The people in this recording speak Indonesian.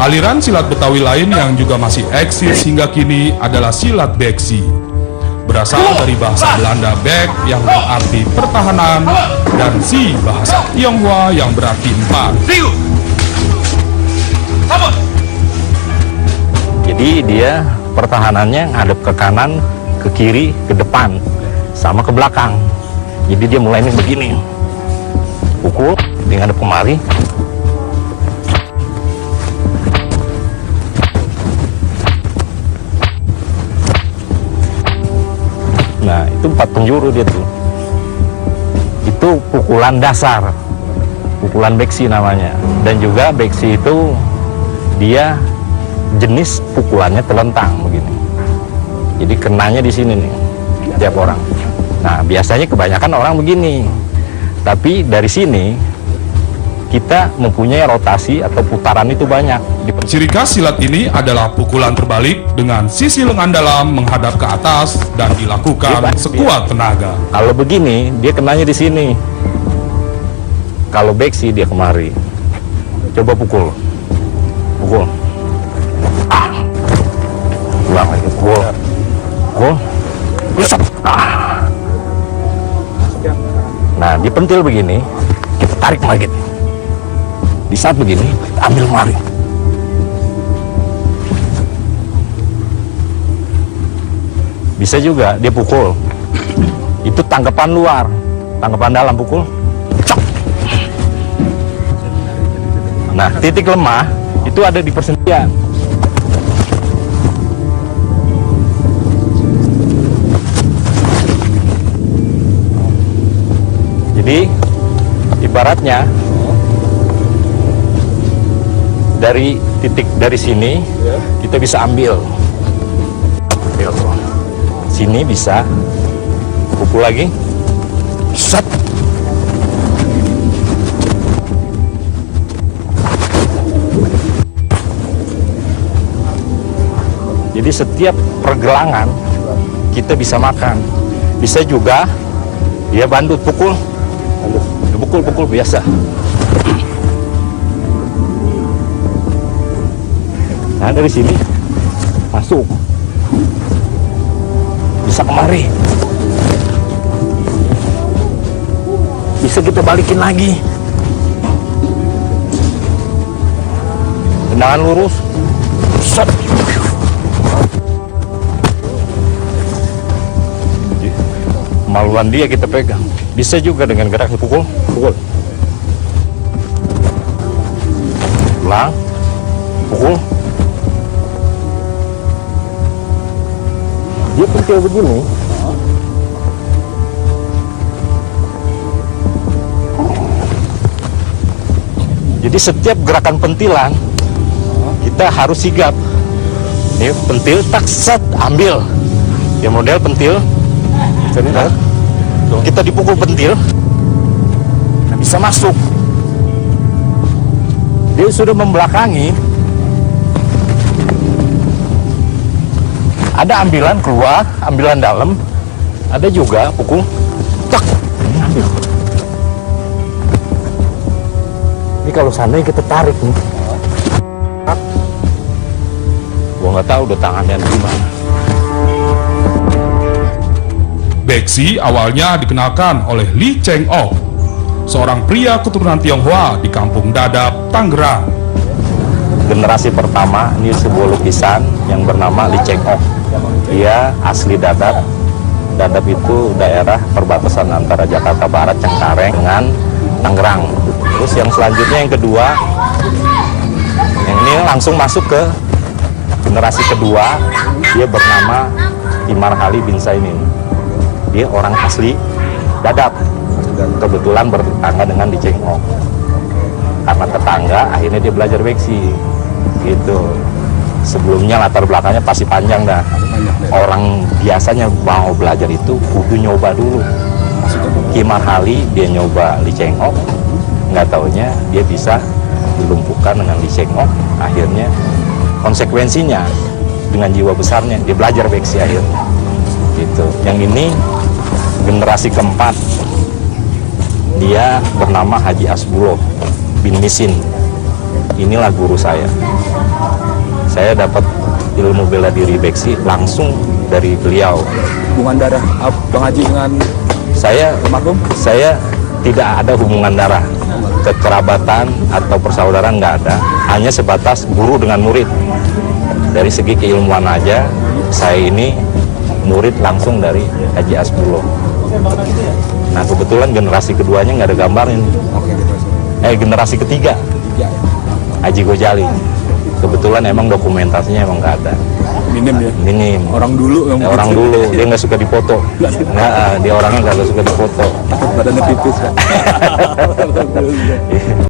Aliran silat Betawi lain yang juga masih eksis hingga kini adalah silat beksi. Berasal dari bahasa Belanda bek yang berarti pertahanan dan si bahasa Tionghoa yang berarti empat. Jadi dia pertahanannya ngadep ke kanan, ke kiri, ke depan, sama ke belakang. Jadi dia mulai begini, pukul, dia ngadep kemari. Nah, itu 4 penjuru dia tuh. Itu pukulan dasar, pukulan beksi namanya. Dan juga beksi itu dia jenis pukulannya telentang begini. Jadi kenanya di sini nih, tiap orang. Nah, biasanya kebanyakan orang begini. Tapi dari sini kita mempunyai rotasi atau putaran itu banyak. Ciri khas silat ini adalah pukulan terbalik dengan sisi lengan dalam menghadap ke atas dan dilakukan sekuat tenaga. Kalau begini, dia kenanya di sini. Kalau beksi dia kemari. Coba pukul. Pukul. Ulang lagi, pukul. Pukul. Nah, dipentil begini, kita tarik lagi. Di saat begini, kita ambil kemari. Bisa juga dia pukul. Itu tangkapan luar, tangkapan dalam pukul. Cok. Nah, titik lemah itu ada di persendian. Jadi ibaratnya dari titik dari sini kita bisa ambil. Sini bisa pukul lagi. Set. Jadi setiap pergelangan kita bisa makan. Bisa juga dia bandut pukul. Pukul biasa. Nah, dari sini masuk. Bisa kemari. Bisa kita balikin lagi. Tendangan lurus. Set. Kemaluan dia kita pegang. Bisa juga dengan gerak pukul. Pukul. Ulang. Pukul. Dia pentil begini. Jadi setiap gerakan pentilan kita harus sigap. Ini pentil, tak set, ambil. Ya model pentil. Kita dipukul pentil, bisa masuk. Dia sudah membelakangi. Ada ambilan keluar, ambilan dalam. Ada juga pukul, tak, ambil. Ini kalau seandainya kita tarik nih, gua nggak tahu udah tangannya gimana. Beksi awalnya dikenalkan oleh Li Cheng Ok, seorang pria keturunan Tionghoa di Kampung Dadap, Tangerang. Generasi pertama ini sebuah lukisan yang bernama Li Cheng Ok. Dia asli Dadap. Dadap itu daerah perbatasan antara Jakarta Barat, Cengkareng dengan Tangerang. Terus yang selanjutnya yang kedua, yang ini langsung masuk ke generasi kedua. Dia bernama Imar Ali bin Sainin. Dia orang asli Dadap, kebetulan bertetangga dengan Li Cheng Ok. Karena tetangga, akhirnya dia belajar beksi, gitu. Sebelumnya latar belakangnya pasti panjang dah. Orang biasanya mau belajar itu kudu nyoba dulu. Imar Ali dia nyoba Li Cheng Ok, nggak taunya dia bisa dilumpuhkan dengan Li Cheng Ok. Akhirnya konsekuensinya dengan jiwa besarnya dia belajar beksi akhirnya. Gitu. Yang ini generasi keempat, dia bernama Haji Asbuloh bin Misin. inilah guru saya. Saya dapat ilmu bela diri beksi langsung dari beliau. Hubungan darah Bang Haji dengan Saya almarhum? Saya tidak ada hubungan darah, kekerabatan atau persaudaraan nggak ada, hanya sebatas guru dengan murid. Dari segi keilmuan aja, saya ini murid langsung dari Haji Hasbullah. Nah kebetulan generasi keduanya nggak ada gambarnya nih. Oke, gitu. Generasi ketiga, Ya, Haji Gojali. Kebetulan emang dokumentasinya emang nggak ada. minim ya. Minim. Orang dulu yang Orang begitu. dulu, dia nggak suka dipoto. Nggak, dia orangnya nggak suka dipoto. Takut badannya tipis. Pak.